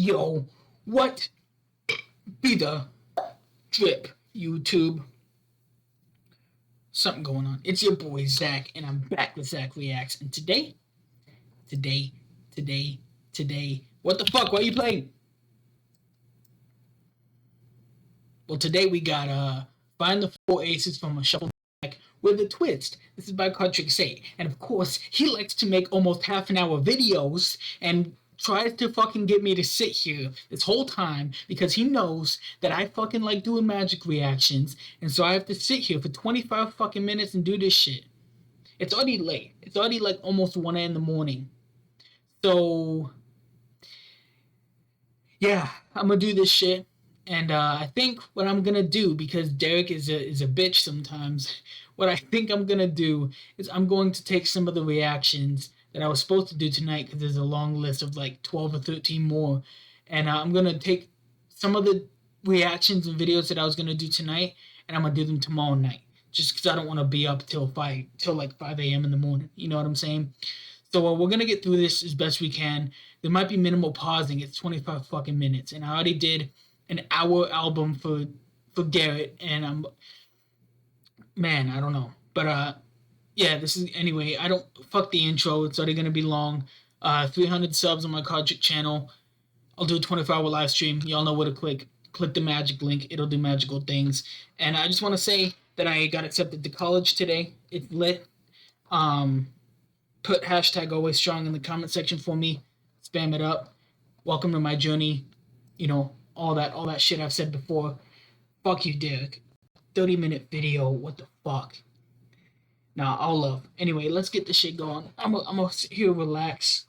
Yo, what be the drip, YouTube? Something going on. It's your boy Zack, and I'm back with Zack Reacks. And today, what the fuck? Why are you playing? Well, today we got Find the 4 Aces from a Shuffle deck with a twist. This is by Card Trick 8. And of course, he likes to make almost half-an-hour videos and tries to fucking get me to sit here this whole time because he knows that I fucking like doing magic reactions, and so I have to sit here for 25 fucking minutes and do this shit. It's already late. It's already like almost 1 a.m. in the morning. So, yeah, I'm gonna do this shit. And I think what I'm gonna do, because Derek is a bitch sometimes, what I think I'm gonna do is I'm going to take some of the reactions that I was supposed to do tonight, because there's a long list of like 12 or 13 more, and I'm gonna take some of the reactions and videos that I was gonna do tonight, and I'm gonna do them tomorrow night, just because I don't want to be up till like 5 a.m. in the morning. You know what I'm saying? So we're gonna get through this as best we can. There might be minimal pausing. It's 25 fucking minutes, and I already did an hour album for Garrett, and I don't know, but yeah, this is, anyway, I don't, fuck the intro, it's already gonna be long. 300 subs on my Card Trick channel. I'll do a 24-hour live stream. Y'all know where to click the magic link, it'll do magical things. And I just want to say that I got accepted to college today. It's lit. Put hashtag always strong in the comment section for me, spam it up. Welcome to my journey, you know, all that shit I've said before. Fuck you, Derek. 30-minute video, what the fuck? Nah, all love. Anyway, let's get this shit going. I'm gonna sit here, relax,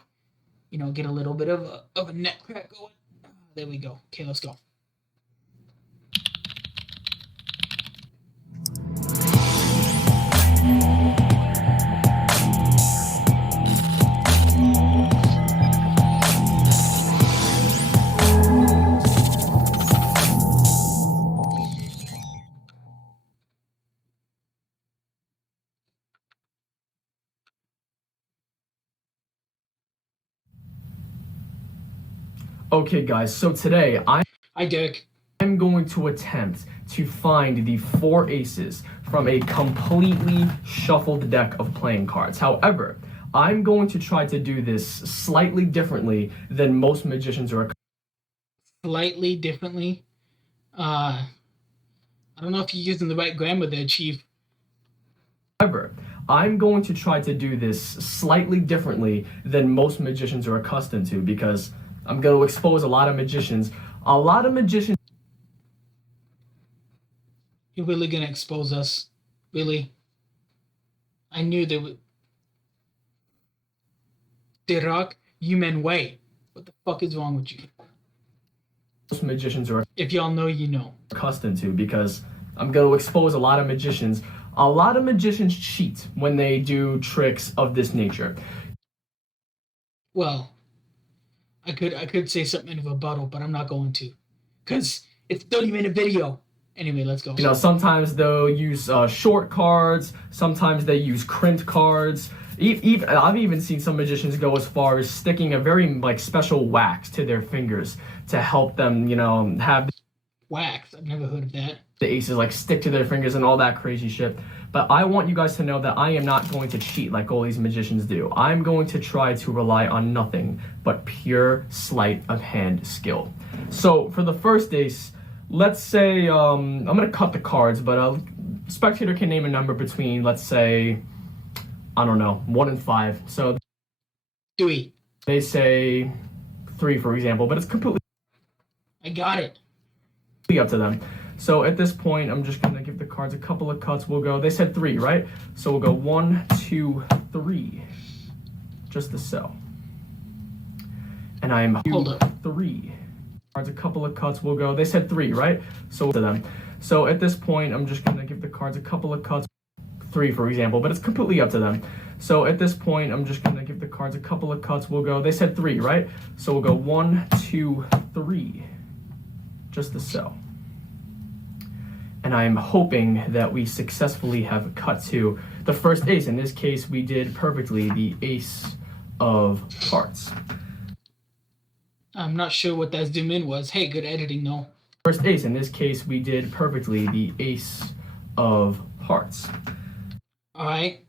you know, get a little bit of a neck crack going. There we go. Okay, let's go. Okay guys, so today Hi Derek. I'm going to attempt to find the 4 aces from a completely shuffled deck of playing cards. However, I'm going to try to do this slightly differently than most magicians are. Slightly differently? I don't know if you're using the right grammar there, Chief. However, I'm going to try to do this slightly differently than most magicians are accustomed to, because I'm going to expose a lot of magicians. You're really going to expose us? Really? I knew there would... Derek, you men wait. What the fuck is wrong with you? Most magicians are... If y'all know, you know. ...accustomed to, because I'm going to expose a lot of magicians. A lot of magicians cheat when they do tricks of this nature. Well, I could say something in rebuttal, but I'm not going to, because it's a 30-minute video. Anyway, let's go. You know, sometimes they'll use short cards, sometimes they use crimped cards. I've even seen some magicians go as far as sticking a very like special wax to their fingers to help them, you know, have wax. I've never heard of that. The aces like stick to their fingers and all that crazy shit. But I want you guys to know that I am not going to cheat like all these magicians do. I'm going to try to rely on nothing but pure sleight of hand skill. So for the first ace, let's say I'm gonna cut the cards, but a spectator can name a number between, let's say, I don't know, 1 and 5. So 3. They say 3, for example, but it's completely... I got it. Up to them. So at this point, I'm just gonna give the cards a couple of cuts. We'll go, they said 3, right? So we'll go 1, 2, 3. Just the so. And I'm hold up. 3. Cards a couple of cuts. We'll go, they said 3, right? So to them. So at this point, I'm just gonna give the cards a couple of cuts. 3, for example, but it's completely up to them. So at this point, I'm just gonna give the cards a couple of cuts. We'll go, they said 3, right? So we'll go 1, 2, 3. Just the so. And I'm hoping that we successfully have cut to the first ace. In this case, we did perfectly, the ace of hearts. I'm not sure what that zoom in was. Hey, good editing though. First ace. In this case, we did perfectly the ace of hearts. All right.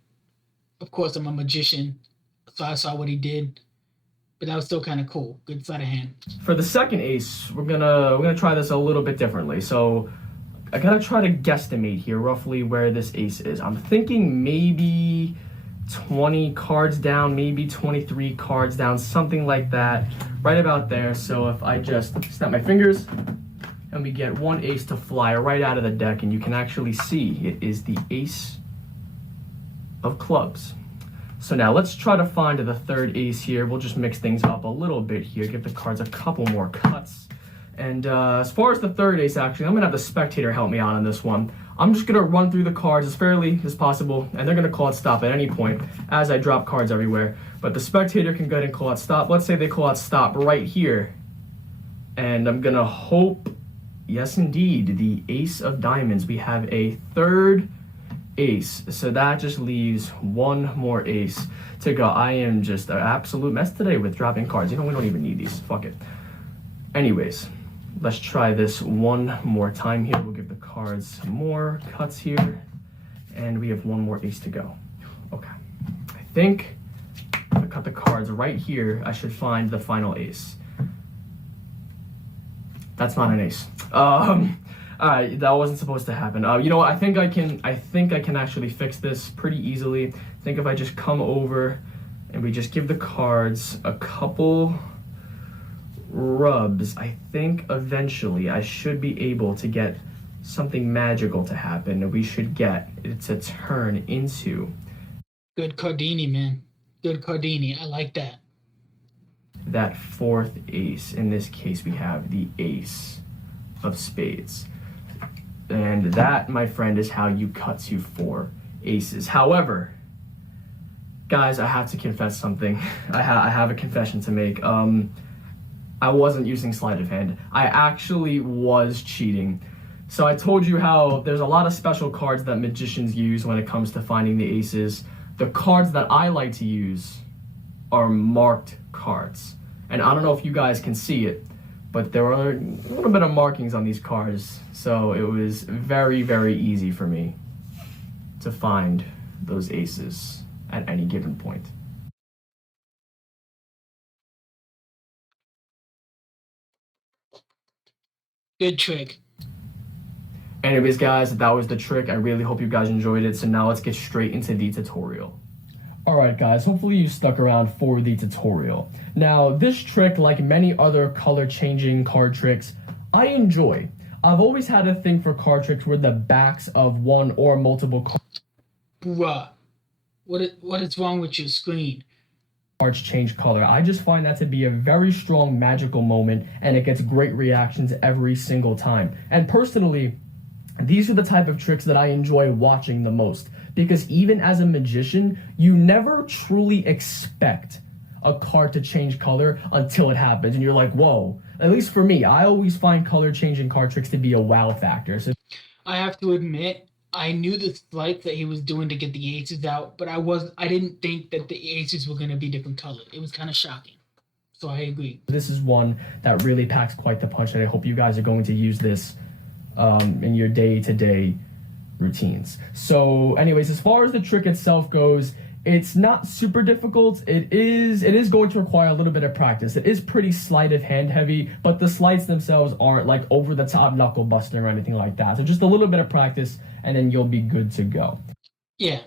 Of course, I'm a magician, so I saw what he did, but that was still kind of cool. Good sleight of hand. For the second ace, we're gonna try this a little bit differently. So I gotta try to guesstimate here roughly where this ace is. I'm thinking maybe 20 cards down, maybe 23 cards down, something like that, right about there. So if I just snap my fingers and we get one ace to fly right out of the deck, and you can actually see it is the ace of clubs. So now let's try to find the third ace here. We'll just mix things up a little bit here, give the cards a couple more cuts. And as far as the third ace, actually, I'm gonna have the spectator help me out on this one. I'm just gonna run through the cards as fairly as possible, and they're gonna call it stop at any point as I drop cards everywhere. But the spectator can go ahead and call it stop. Let's say they call it stop right here. And I'm gonna hope, yes indeed, the ace of diamonds. We have a third ace, so that just leaves one more ace to go. I am just an absolute mess today with dropping cards. You know, we don't even need these. Fuck it. Anyways, let's try this one more time here. We'll give the cards some more cuts here, and we have one more ace to go. Okay, I think if I cut the cards right here, I should find the final ace. That's not an ace. That wasn't supposed to happen. You know what? I think I can actually fix this pretty easily. I think if I just come over and we just give the cards a couple rubs, I think eventually I should be able to get something magical to happen, and we should get it to turn into Good Cardini, man. Good Cardini. I like that. that fourth ace. In this case, we have the ace of spades. And that, my friend, is how you cut to 4 aces. However, guys, I have to confess something. I have a confession to make. I wasn't using sleight of hand. I actually was cheating. So I told you how there's a lot of special cards that magicians use when it comes to finding the aces. The cards that I like to use are marked cards. And I don't know if you guys can see it, but there are a little bit of markings on these cards, so it was very, very easy for me to find those aces at any given point. Good trick. Anyways, guys, that was the trick. I really hope you guys enjoyed it. So now let's get straight into the tutorial. Alright guys, hopefully you stuck around for the tutorial. Now, this trick, like many other color changing card tricks, I enjoy. I've always had a thing for card tricks where the backs of one or multiple Bruh. What is wrong with your screen? cards change color. I just find that to be a very strong magical moment, and it gets great reactions every single time. And personally, these are the type of tricks that I enjoy watching the most, because even as a magician, you never truly expect a card to change color until it happens, and you're like, whoa. At least for me, I always find color changing card tricks to be a wow factor. So I have to admit, I knew the sleight that he was doing to get the aces out, but I didn't think that the aces were gonna be different colored. It was kind of shocking. So I agree. this is one that really packs quite the punch, and I hope you guys are going to use this in your day-to-day routines. So anyways, as far as the trick itself goes, it's not super difficult. It is going to require a little bit of practice. It is pretty sleight of hand heavy, but the sleights themselves aren't like over the top knuckle busting or anything like that. So just a little bit of practice and then you'll be good to go. Yeah.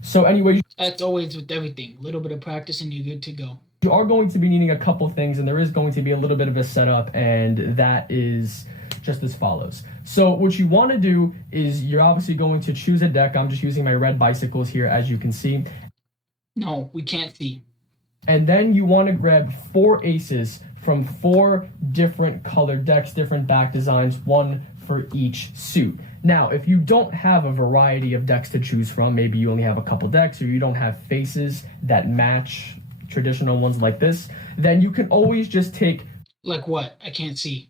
So anyway, That's always with everything. A little bit of practice and you're good to go. you are going to be needing a couple things, and there is going to be a little bit of a setup, and that is just as follows. So what you want to do is you're obviously going to choose a deck. I'm just using my red bicycles here, as you can see. No, we can't see. And then you want to grab 4 aces from 4 different colored decks, different back designs, one for each suit. Now, if you don't have a variety of decks to choose from, maybe you only have a couple decks, or you don't have faces that match traditional ones like this, then you can always just take Like what? I can't see.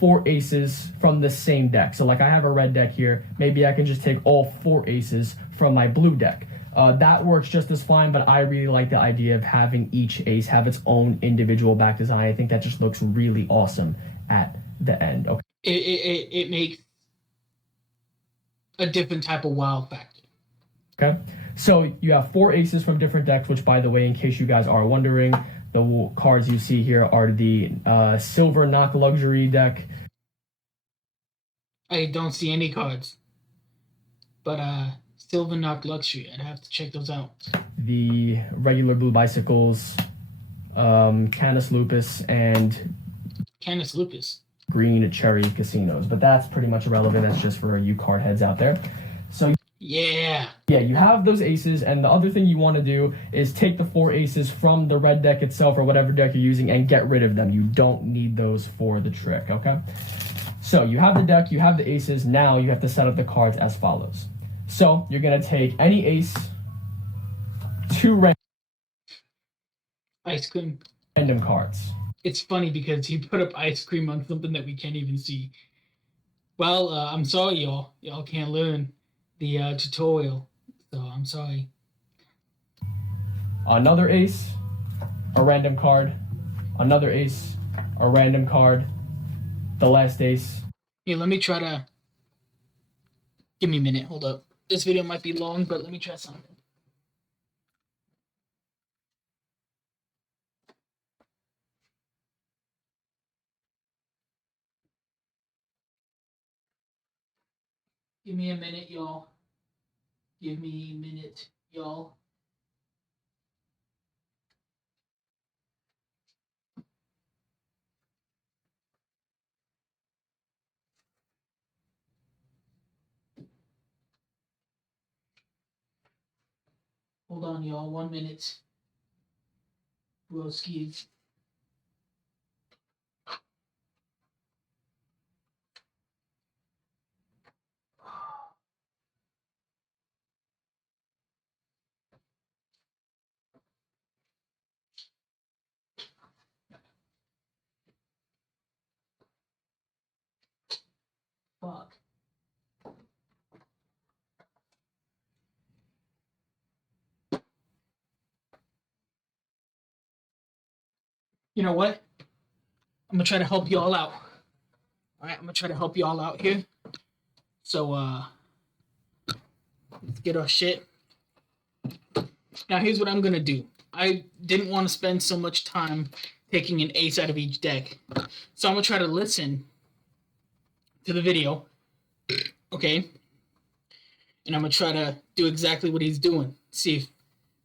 4 aces from the same deck. So like I have a red deck here, maybe I can just take all 4 aces from my blue deck. That works just as fine, but I really like the idea of having each ace have its own individual back design. I think that just looks really awesome at the end. Okay. It makes a different type of wow factor. Okay. So you have 4 aces from different decks, which, by the way, in case you guys are wondering, the cards you see here are the Silver Knock Luxury deck. I don't see any cards, but Silver Knock Luxury. I'd have to check those out. The regular Blue Bicycles, Canis Lupus, and Canis Lupus. Green Cherry Casinos. But that's pretty much irrelevant. That's just for you card heads out there. So yeah, you have those aces, and the other thing you want to do is take the 4 aces from the red deck itself or whatever deck you're using and get rid of them. You don't need those for the trick, okay? So you have the deck, you have the aces. Now you have to set up the cards as follows. So you're going to take any ace, 2 ice cream. random cards. It's funny because he put up ice cream on something that we can't even see. Well, I'm sorry, y'all. Y'all can't learn the tutorial, so I'm sorry. Another ace, a random card. Another ace, a random card. The last ace. Here, let me try to... Give me a minute. Hold up. This video might be long, but let me try something. Give me a minute, y'all. Give me a minute, y'all. Hold on, y'all. 1 minute. Broskies. Fuck. You know what? I'm gonna try to help y'all out. Alright, I'm gonna try to help y'all out here. So, let's get our shit. Now, here's what I'm gonna do. I didn't want to spend so much time taking an ace out of each deck. So I'm gonna try to listen to the video. Okay? And I'm gonna try to do exactly what he's doing. See if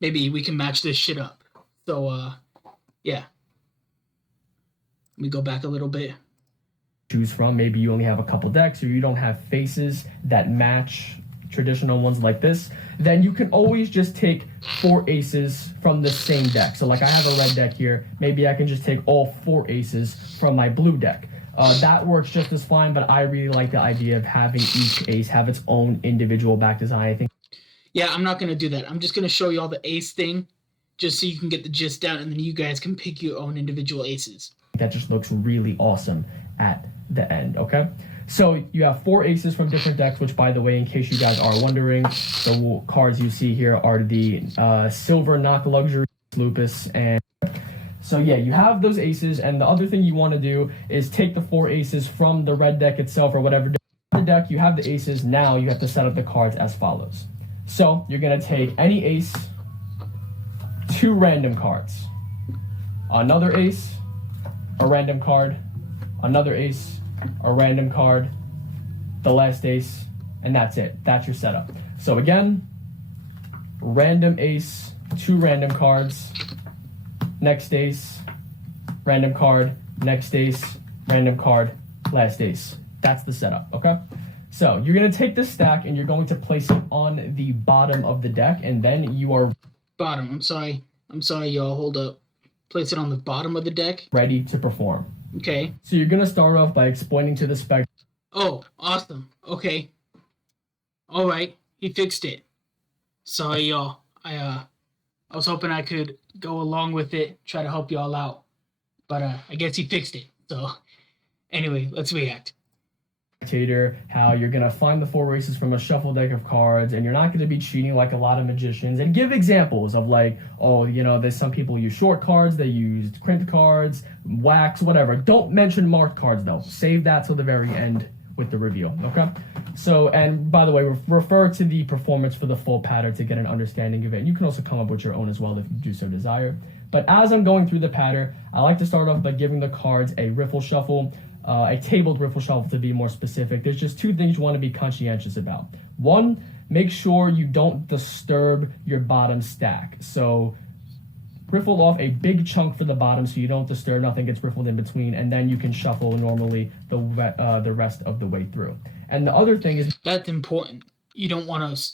maybe we can match this shit up. So, yeah. Let me go back a little bit. Choose from. Maybe you only have a couple decks or you don't have faces that match traditional ones like this. Then you can always just take 4 aces from the same deck. So like I have a red deck here. Maybe I can just take all 4 aces from my blue deck. That works just as fine, but I really like the idea of having each ace have its own individual back design. I think. Yeah, I'm not going to do that. I'm just going to show you all the ace thing just so you can get the gist down, and then you guys can pick your own individual aces. That just looks really awesome at the end, okay? So you have 4 aces from different decks, which, by the way, in case you guys are wondering, the cards you see here are the Silver Knock Luxury, Lupus, and... So yeah, you have those aces, and the other thing you want to do is take the 4 aces from the red deck itself or whatever deck you have the aces. Now you have to set up the cards as follows. So you're going to take any ace, 2 random cards. Another ace, a random card, another ace, a random card, the last ace, and that's it. That's your setup. So again, random ace, 2 random cards, next ace, random card, next ace, random card, last ace. That's the setup, okay? So you're going to take this stack and you're going to place it on the bottom of the deck, and then you are... Bottom, I'm sorry, y'all, hold up. Place it on the bottom of the deck. Ready to perform. Okay. So you're going to start off by explaining to the spectator. Oh, awesome. Okay. All right, he fixed it. Sorry, y'all. I was hoping I could go along with it, try to help y'all out. But I guess he fixed it. So, anyway, let's react. how you're going to find the 4 aces from a shuffle deck of cards, and you're not going to be cheating like a lot of magicians, and give examples of like, oh, you know, there's some people use short cards, they use crimped cards, wax, whatever. Don't mention marked cards though. Save that till the very end with the reveal, okay? So, and by the way, refer to the performance for the full pattern to get an understanding of it. And you can also come up with your own as well if you do so desire. But as I'm going through the pattern, I like to start off by giving the cards a riffle shuffle, a tabled riffle shuffle to be more specific. There's just 2 things you want to be conscientious about. 1, make sure you don't disturb your bottom stack. So riffle off a big chunk for the bottom so you don't disturb, nothing gets riffled in between, and then you can shuffle normally the rest of the way through. And the other thing is... That's important. You don't want to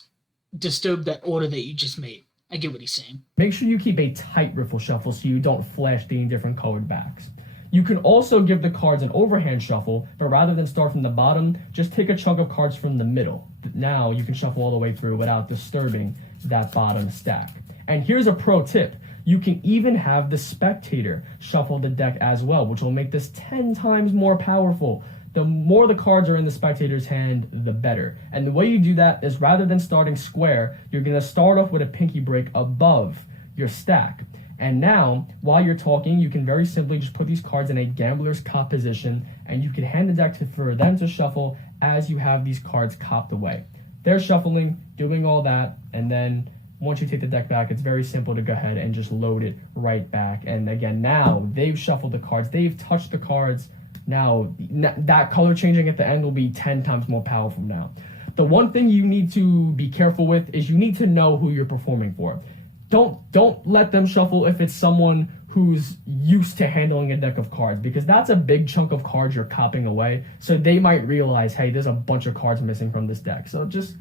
disturb that order that you just made. I get what he's saying. Make sure you keep a tight riffle shuffle so you don't flash the different colored backs. You can also give the cards an overhand shuffle, but rather than start from the bottom, just take a chunk of cards from the middle. Now you can shuffle all the way through without disturbing that bottom stack. And here's a pro tip. You can even have the spectator shuffle the deck as well, which will make this 10 times more powerful. The more the cards are in the spectator's hand, the better. And the way you do that is rather than starting square, you're going to start off with a pinky break above your stack. And now, while you're talking, you can very simply just put these cards in a gambler's cop position, and you can hand the deck for them to shuffle as you have these cards copped away. They're shuffling, doing all that, and then once you take the deck back, it's very simple to go ahead and just load it right back. And again, now they've shuffled the cards, they've touched the cards. Now, that color changing at the end will be 10 times more powerful now. The one thing you need to be careful with is you need to know who you're performing for. Don't let them shuffle if it's someone who's used to handling a deck of cards, because that's a big chunk of cards you're copping away. So they might realize, hey, there's a bunch of cards missing from this deck. So just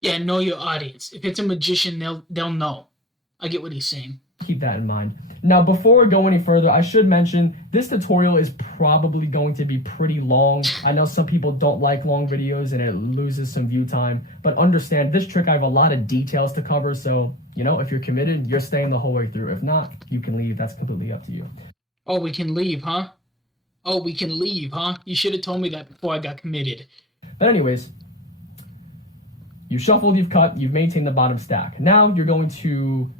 yeah, know your audience. If it's a magician, they'll know. I get what he's saying. Keep that in mind. Now, before we go any further, I should mention this tutorial is probably going to be pretty long. I know some people don't like long videos and it loses some view time, but understand this trick, I have a lot of details to cover. So, you know, if you're committed, you're staying the whole way through. If not, you can leave. That's completely up to you. Oh, we can leave, huh? Oh, we can leave, huh? You should have told me that before I got committed. But anyways, you shuffled, you've cut, you've maintained the bottom stack. Now you're going to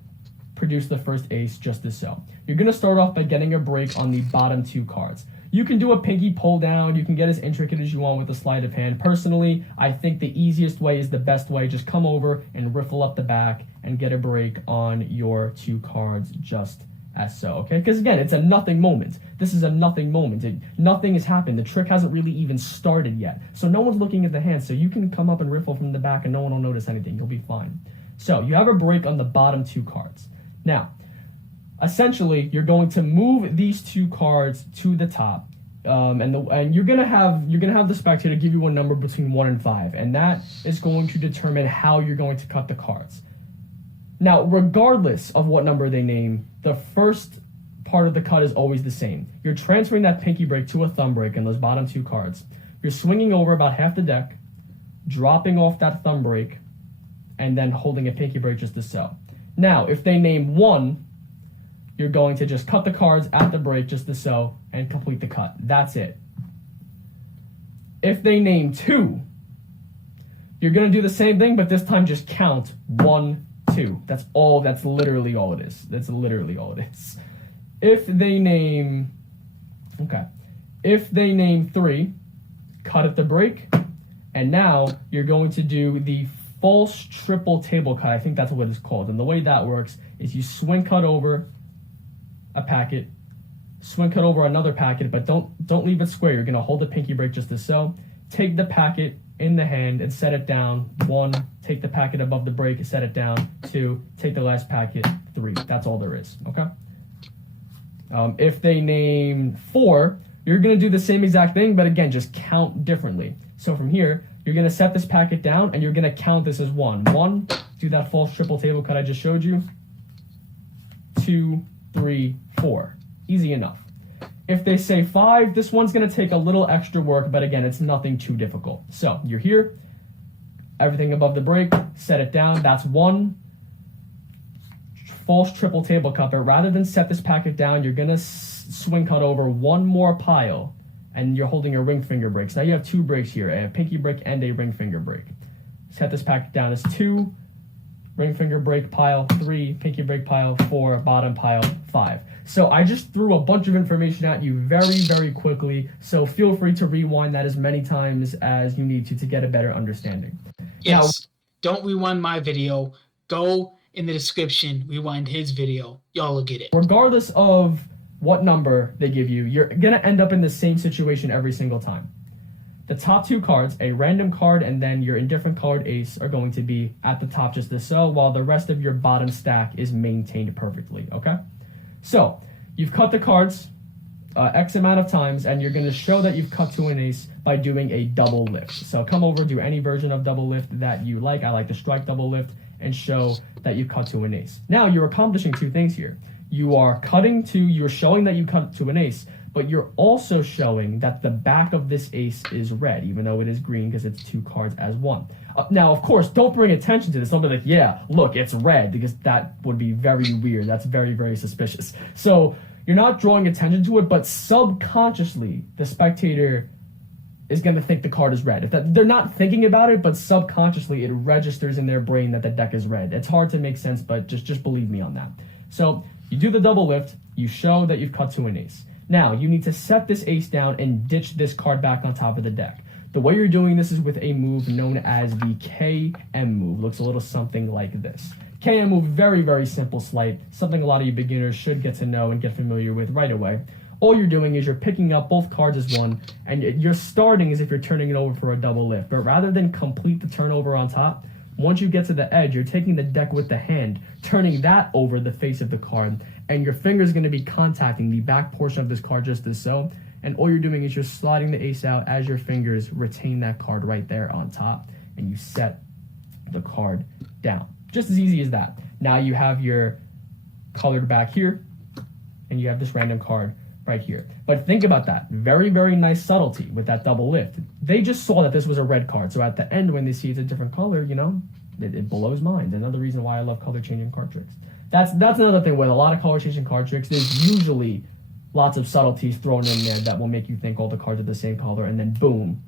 produce the first ace just as so. You're going to start off by getting a break on the bottom 2 cards. You can do a pinky pull down. You can get as intricate as you want with a sleight of hand. Personally, I think the easiest way is the best way. Just come over and riffle up the back and get a break on your 2 cards just as so, okay? Because again, it's a nothing moment. This is a nothing moment. Nothing has happened. The trick hasn't really even started yet. So no one's looking at the hand. So you can come up and riffle from the back and no one will notice anything. You'll be fine. So you have a break on the bottom 2 cards. Now, essentially, you're going to move these 2 cards to the top, and you're gonna have the spectator give you a number between 1 and 5, and that is going to determine how you're going to cut the cards. Now, regardless of what number they name, the first part of the cut is always the same. You're transferring that pinky break to a thumb break in those bottom 2 cards. You're swinging over about half the deck, dropping off that thumb break, and then holding a pinky break just as so. Now, if they name 1, you're going to just cut the cards at the break just as so and complete the cut. That's it. If they name 2, you're going to do the same thing, but this time just count 1, 2. That's all. That's literally all it is. That's literally all it is. If they name 3, cut at the break, and now you're going to do the false triple table cut. I think that's what it's called. And the way that works is you swing cut over a packet, swing cut over another packet, but don't leave it square. You're going to hold the pinky break just as so. Take the packet in the hand and set it down. 1, take the packet above the break and set it down. 2, take the last packet. 3. That's all there is, okay? If they name 4, you're going to do the same exact thing, but again, just count differently. So from here, you're going to set this packet down, and you're going to count this as 1. 1, do that false triple table cut I just showed you. 2, 3, 4. Easy enough. If they say 5, this one's going to take a little extra work, but again, it's nothing too difficult. So you're here, everything above the break, set it down. That's 1 false triple table cut, but rather than set this packet down, you're going to swing cut over 1 more pile and you're holding a ring finger break. So now you have 2 breaks here, a pinky break and a ring finger break. Set this pack down as 2, ring finger break pile, 3, pinky break pile, 4, bottom pile, 5. So I just threw a bunch of information at you very, very quickly, so feel free to rewind that as many times as you need to get a better understanding. Yes, don't rewind my video. Go in the description, rewind his video. Y'all will get it. Regardless of what number they give you, you're going to end up in the same situation every single time. The top 2 cards, a random card and then your indifferent colored ace, are going to be at the top just as so, while the rest of your bottom stack is maintained perfectly, okay? So, you've cut the cards X amount of times, and you're going to show that you've cut to an ace by doing a double lift. So come over, do any version of double lift that you like. I like the strike double lift, and show that you cut to an ace. Now, you're accomplishing 2 things here. You're showing that you cut to an ace, but you're also showing that the back of this ace is red, even though it is green because it's 2 cards as 1. Now, of course, don't bring attention to this. Don't be like, yeah, look, it's red, because that would be very weird. That's very, very suspicious. So you're not drawing attention to it, but subconsciously, the spectator is going to think the card is red. They're not thinking about it, but subconsciously, it registers in their brain that the deck is red. It's hard to make sense, but just believe me on that. So you do the double lift. You show that you've cut to an ace. Now, you need to set this ace down and ditch this card back on top of the deck. The way you're doing this is with a move known as the KM move. Looks a little something like this. KM move, very, very simple sleight, something a lot of you beginners should get to know and get familiar with right away. All you're doing is you're picking up both cards as 1, and you're starting as if you're turning it over for a double lift. But rather than complete the turnover on top, once you get to the edge, you're taking the deck with the hand, turning that over the face of the card, and your finger is going to be contacting the back portion of this card just as so. And all you're doing is you're sliding the ace out as your fingers retain that card right there on top, and you set the card down. Just as easy as that. Now you have your colored back here, and you have this random card right here. But think about that. Very, very nice subtlety with that double lift. They just saw that this was a red card, so at the end when they see it's a different color, it blows minds. Another reason why I love color changing card tricks. That's another thing with a lot of color changing card tricks. There's usually lots of subtleties thrown in there that will make you think all the cards are the same color, and then boom,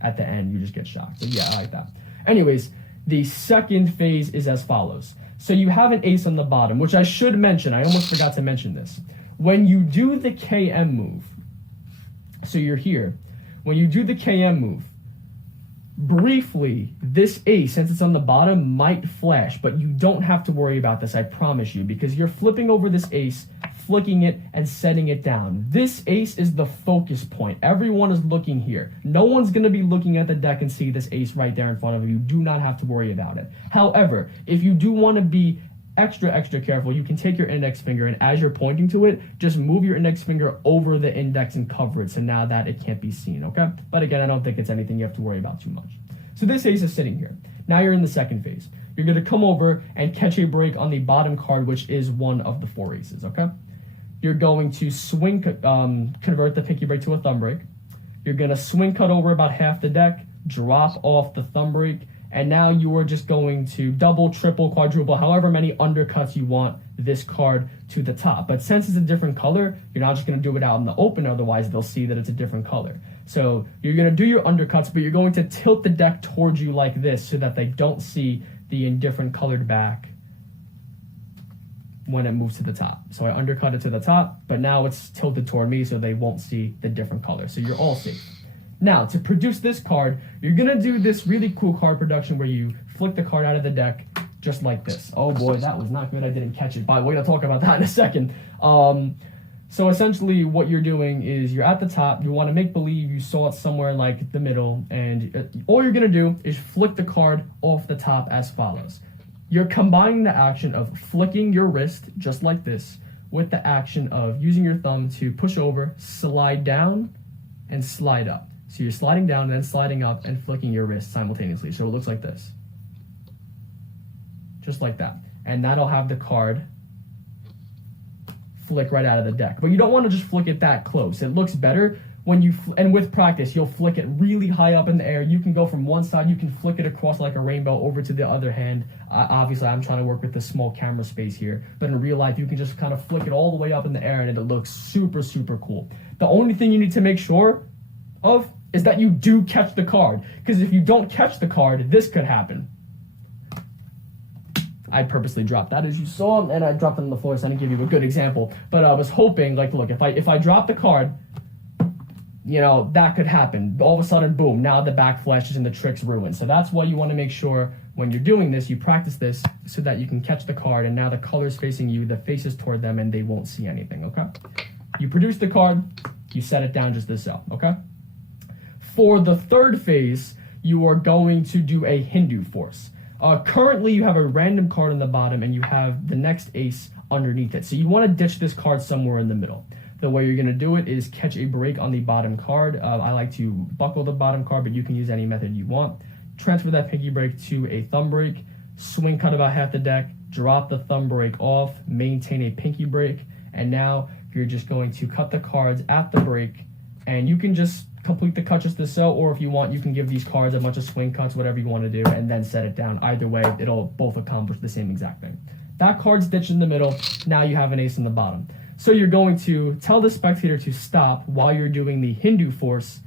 at the end you just get shocked. So yeah, I like that. Anyways, the second phase is as follows. So you have an ace on the bottom, which I should mention. I almost forgot to mention this. When you do the KM move, so you're here. When you do the KM move, briefly, this ace, since it's on the bottom, might flash, but you don't have to worry about this, I promise you, because you're flipping over this ace, flicking it, and setting it down. This ace is the focus point. Everyone is looking here. No one's going to be looking at the deck and see this ace right there in front of you. Do not have to worry about it. However, if you do want to be extra careful, you can take your index finger, and as you're pointing to it, just move your index finger over the index and cover it, so now that it can't be seen, okay? But again, I don't think it's anything you have to worry about too much. So this ace is sitting here. Now you're in the second phase. You're going to come over and catch a break on the bottom card, which is one of the 4 aces, okay? You're going to swing, convert the pinky break to a thumb break. You're going to swing cut over about half the deck, drop off the thumb break, and now you are just going to double, triple, quadruple, however many undercuts you want this card to the top. But since it's a different color, you're not just going to do it out in the open, otherwise they'll see that it's a different color. So you're going to do your undercuts, but you're going to tilt the deck towards you like this so that they don't see the indifferent colored back when it moves to the top. So I undercut it to the top, but now it's tilted toward me so they won't see the different color. So you're all safe. Now, to produce this card, you're going to do this really cool card production where you flick the card out of the deck just like this. Oh boy, that was not good. I didn't catch it, but we're going to talk about that in a second. So essentially what you're doing is you're at the top. You want to make believe you saw it somewhere like the middle, and all you're going to do is flick the card off the top as follows. You're combining the action of flicking your wrist just like this with the action of using your thumb to push over, slide down, and slide up. So you're sliding down and then sliding up and flicking your wrist simultaneously. So it looks like this. Just like that. And that'll have the card flick right out of the deck. But you don't want to just flick it that close. It looks better when you, and with practice, you'll flick it really high up in the air. You can go from one side, you can flick it across like a rainbow over to the other hand. Obviously, I'm trying to work with this small camera space here, but in real life, you can just kind of flick it all the way up in the air and it looks super, super cool. The only thing you need to make sure of is that you do catch the card, because if you don't catch the card, this could happen. I purposely dropped that, as you saw, and I dropped it on the floor, so I didn't give you a good example. But I was hoping, like, look, if I drop the card, you know, that could happen. All of a sudden, boom, now the back flashes and the trick's ruined. So that's why you want to make sure when you're doing this, you practice this so that you can catch the card, and now the color's facing you, the face is toward them, and they won't see anything, okay? You produce the card, you set it down just as so, okay? For the third phase, you are going to do a Hindu force. Currently, you have a random card on the bottom, and you have the next ace underneath it. So you want to ditch this card somewhere in the middle. The way you're going to do it is catch a break on the bottom card. I like to buckle the bottom card, but you can use any method you want. Transfer that pinky break to a thumb break, swing cut about half the deck, drop the thumb break off, maintain a pinky break, and now you're just going to cut the cards at the break, and you can just complete the cut just as so, or if you want, you can give these cards a bunch of swing cuts, whatever you want to do, and then set it down. Either way, it'll both accomplish the same exact thing. That card's ditched in the middle, now you have an ace in the bottom. So you're going to tell the spectator to stop while you're doing the Hindu force,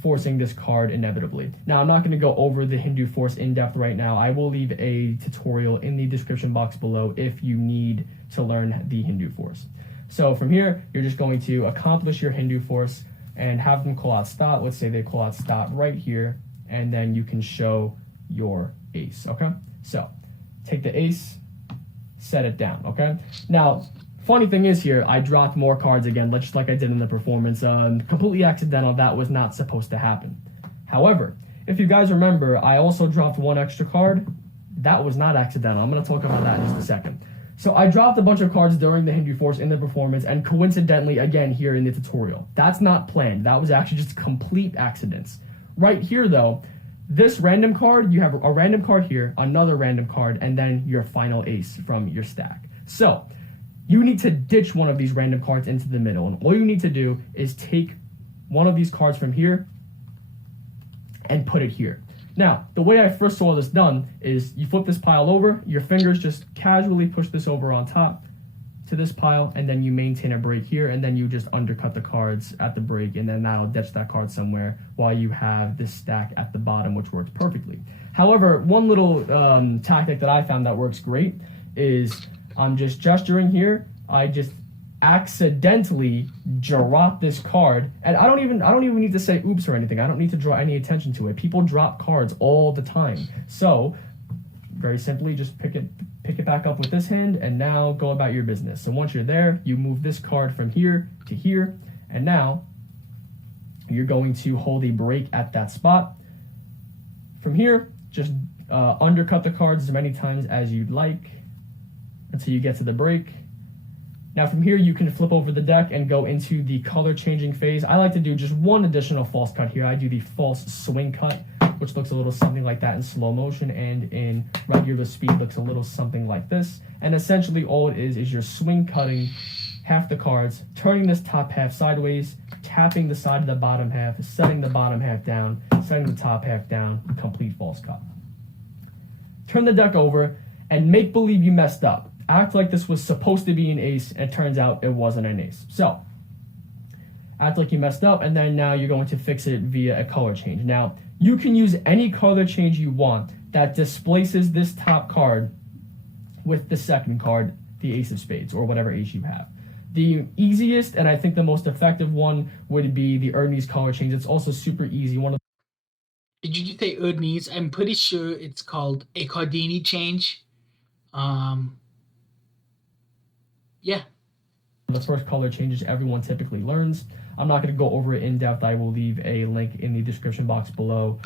forcing this card inevitably. Now, I'm not going to go over the Hindu force in depth right now. I will leave a tutorial in the description box below if you need to learn the Hindu force. So from here, you're just going to accomplish your Hindu force and have them call out stop. Let's say they call out stop right here, and then you can show your ace, okay? So take the ace, set it down, okay? Now, funny thing is here, I dropped more cards again, just like I did in the performance. Completely accidental, that was not supposed to happen. However, if you guys remember, I also dropped one extra card. That was not accidental. I'm going to talk about that in just a second. So I dropped a bunch of cards during the Hindu force in the performance, and coincidentally, again, here in the tutorial. That's not planned. That was actually just complete accidents. Right here, though, this random card, you have a random card here, another random card, and then your final ace from your stack. So you need to ditch one of these random cards into the middle, and all you need to do is take one of these cards from here and put it here. Now, the way I first saw this done is you flip this pile over, your fingers just casually push this over on top to this pile, and then you maintain a break here, and then you just undercut the cards at the break, and then that'll ditch that card somewhere while you have this stack at the bottom, which works perfectly. However, one little tactic that I found that works great is I'm just gesturing here, I just accidentally drop this card, and I don't even need to say oops or anything. I don't need to draw any attention to it. People drop cards all the time. So very simply, just pick it back up with this hand, and now go about your business. So once you're there, you move this card from here to here, and now you're going to hold a break at that spot. From here, just undercut the cards as many times as you'd like until you get to the break. Now from here, you can flip over the deck and go into the color changing phase. I like to do just one additional false cut here. I do the false swing cut, which looks a little something like that in slow motion, and in regular speed looks a little something like this. And essentially all it is you're swing cutting half the cards, turning this top half sideways, tapping the side of the bottom half, setting the bottom half down, setting the top half down, complete false cut. Turn the deck over and make believe you messed up. Act like this was supposed to be an ace, and it turns out it wasn't an ace. So, act like you messed up, and then now you're going to fix it via a color change. Now, you can use any color change you want that displaces this top card with the second card, the ace of spades, or whatever ace you have. The easiest, and I think the most effective one, would be the Erdnase color change. It's also super easy. Did you say Erdnase? I'm pretty sure it's called a Cardini change. Yeah. The first color changes everyone typically learns. I'm not going to go over it in depth. I will leave a link in the description box below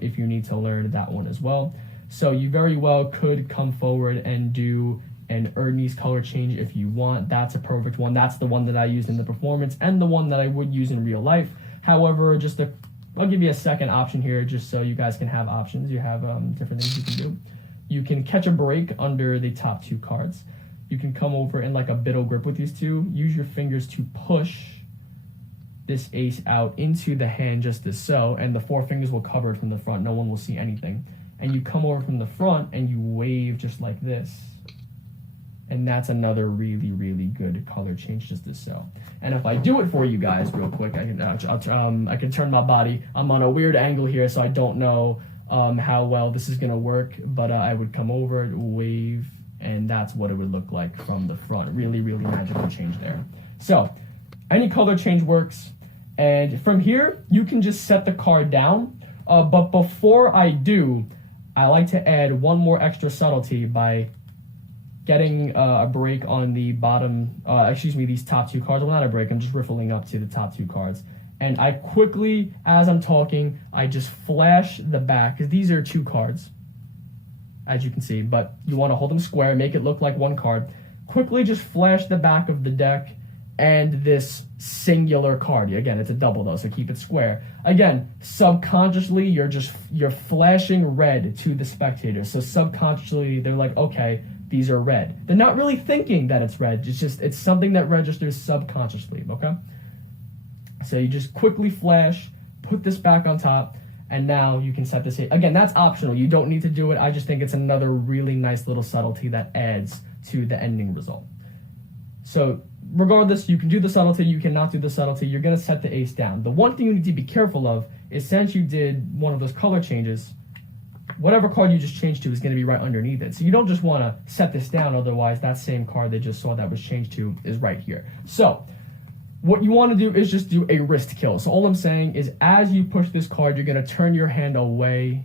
if you need to learn that one as well. So you very well could come forward and do an Erdnase color change if you want. That's a perfect one. That's the one that I used in the performance and the one that I would use in real life. However, I'll give you a second option here just so you guys can have options. You have different things you can do. You can catch a break under the top two cards. you can come over in like a biddle grip with these two. Use your fingers to push this ace out into the hand just as so, and the 4 fingers will cover it from the front. No one will see anything. And you come over from the front and you wave just like this. And that's another really, really good color change just as so. And if I do it for you guys real quick, I can turn my body. I'm on a weird angle here, so I don't know how well this is gonna work, but I would come over, wave, and that's what it would look like from the front. Really, really magical change there. So any color change works. And from here, you can just set the card down. But before I do, I like to add one more extra subtlety by getting a break on the bottom, these top 2 cards. Well, not a break, I'm just riffling up to the top 2 cards. And I quickly, as I'm talking, I just flash the back, because these are 2 cards, as you can see, but you want to hold them square, make it look like 1 card. Quickly just flash the back of the deck and this singular card. Again, it's a double though, so keep it square. Again, subconsciously, you're flashing red to the spectator. So subconsciously, they're like, okay, these are red. They're not really thinking that it's red. It's something that registers subconsciously, okay? So you just quickly flash, put this back on top, and now you can set this here. Again, that's optional. You don't need to do it. I just think it's another really nice little subtlety that adds to the ending result. So regardless, you can do the subtlety, you cannot do the subtlety. You're going to set the ace down. The one thing you need to be careful of is, since you did one of those color changes, whatever card you just changed to is going to be right underneath it. So you don't just want to set this down, otherwise that same card they just saw that was changed to is right here. So what you want to do is just do a wrist kill. So all I'm saying is, as you push this card, you're going to turn your hand away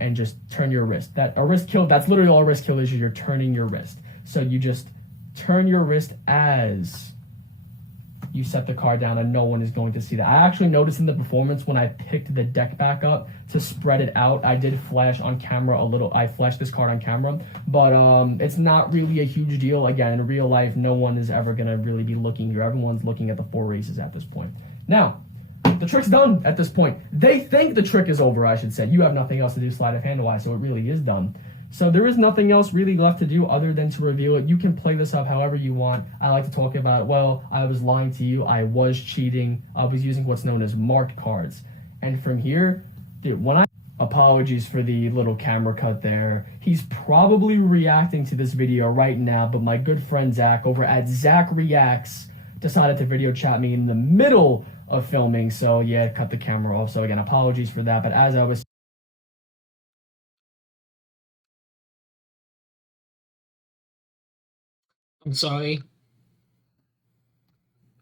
and just turn your wrist. A wrist kill, that's literally all a wrist kill is. You're turning your wrist. So you just turn your wrist as you set the card down, and no one is going to see that. I actually noticed in the performance when I picked the deck back up to spread it out, I did flash on camera a little. I flashed this card on camera, but it's not really a huge deal. Again, in real life, no one is ever going to really be looking here. Everyone's looking at the 4 aces at this point. Now, the trick's done at this point. They think the trick is over, I should say. You have nothing else to do sleight of hand-wise, so it really is done. So there is nothing else really left to do other than to reveal it. You can play this up however you want. I like to talk about, well, I was lying to you. I was cheating. I was using what's known as marked cards. And from here, dude, apologies for the little camera cut there. He's probably reacting to this video right now, but my good friend Zach over at Zack Reacks decided to video chat me in the middle of filming. So yeah, cut the camera off. So again, apologies for that. But as I was I'm sorry.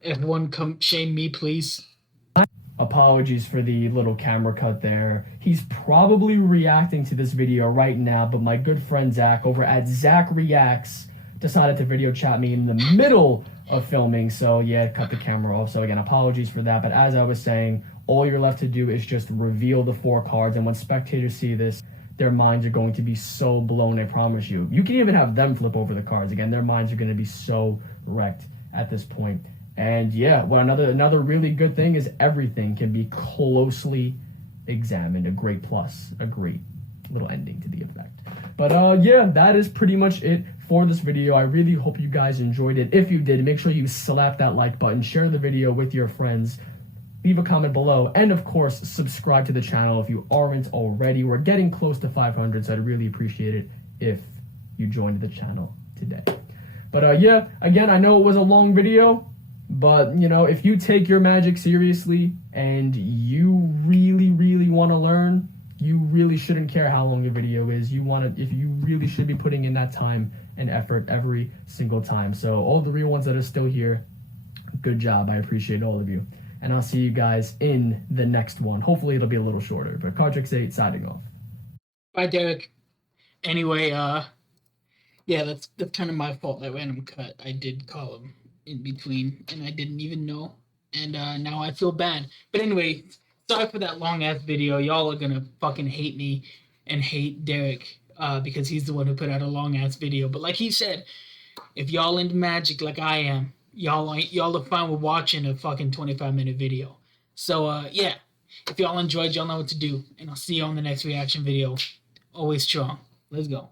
Everyone come shame me, please. Apologies for the little camera cut there. He's probably reacting to this video right now, but my good friend Zach over at Zack Reacks decided to video chat me in the middle of filming. So yeah, cut the camera off. So again, apologies for that. But as I was saying, all you're left to do is just reveal the 4 cards. And when spectators see this, their minds are going to be so blown, I promise you. You can even have them flip over the cards. Again, their minds are going to be so wrecked at this point. And yeah, well, another really good thing is everything can be closely examined. A great plus, a great little ending to the effect. But yeah, that is pretty much it for this video. I really hope you guys enjoyed it. If you did, make sure you slap that like button, share the video with your friends, leave a comment below, and of course, subscribe to the channel if you aren't already. We're getting close to 500, so I'd really appreciate it if you joined the channel today. But yeah, again, I know it was a long video, but you know, if you take your magic seriously and you really, really want to learn, you really shouldn't care how long your video is. You really should be putting in that time and effort every single time. So all the real ones that are still here, good job. I appreciate all of you. And I'll see you guys in the next one. Hopefully it'll be a little shorter. But Cardtricks8 signing off. Bye, Derek. Anyway, yeah, that's kind of my fault, that random cut. I did call him in between, and I didn't even know. And now I feel bad. But anyway, sorry for that long-ass video. Y'all are gonna fucking hate me and hate Derek because he's the one who put out a long-ass video. But like he said, if y'all into magic like I am, y'all are fine with watching a fucking 25-minute video. So yeah, if y'all enjoyed, y'all know what to do, and I'll see you on the next reaction video. Always strong. Let's go.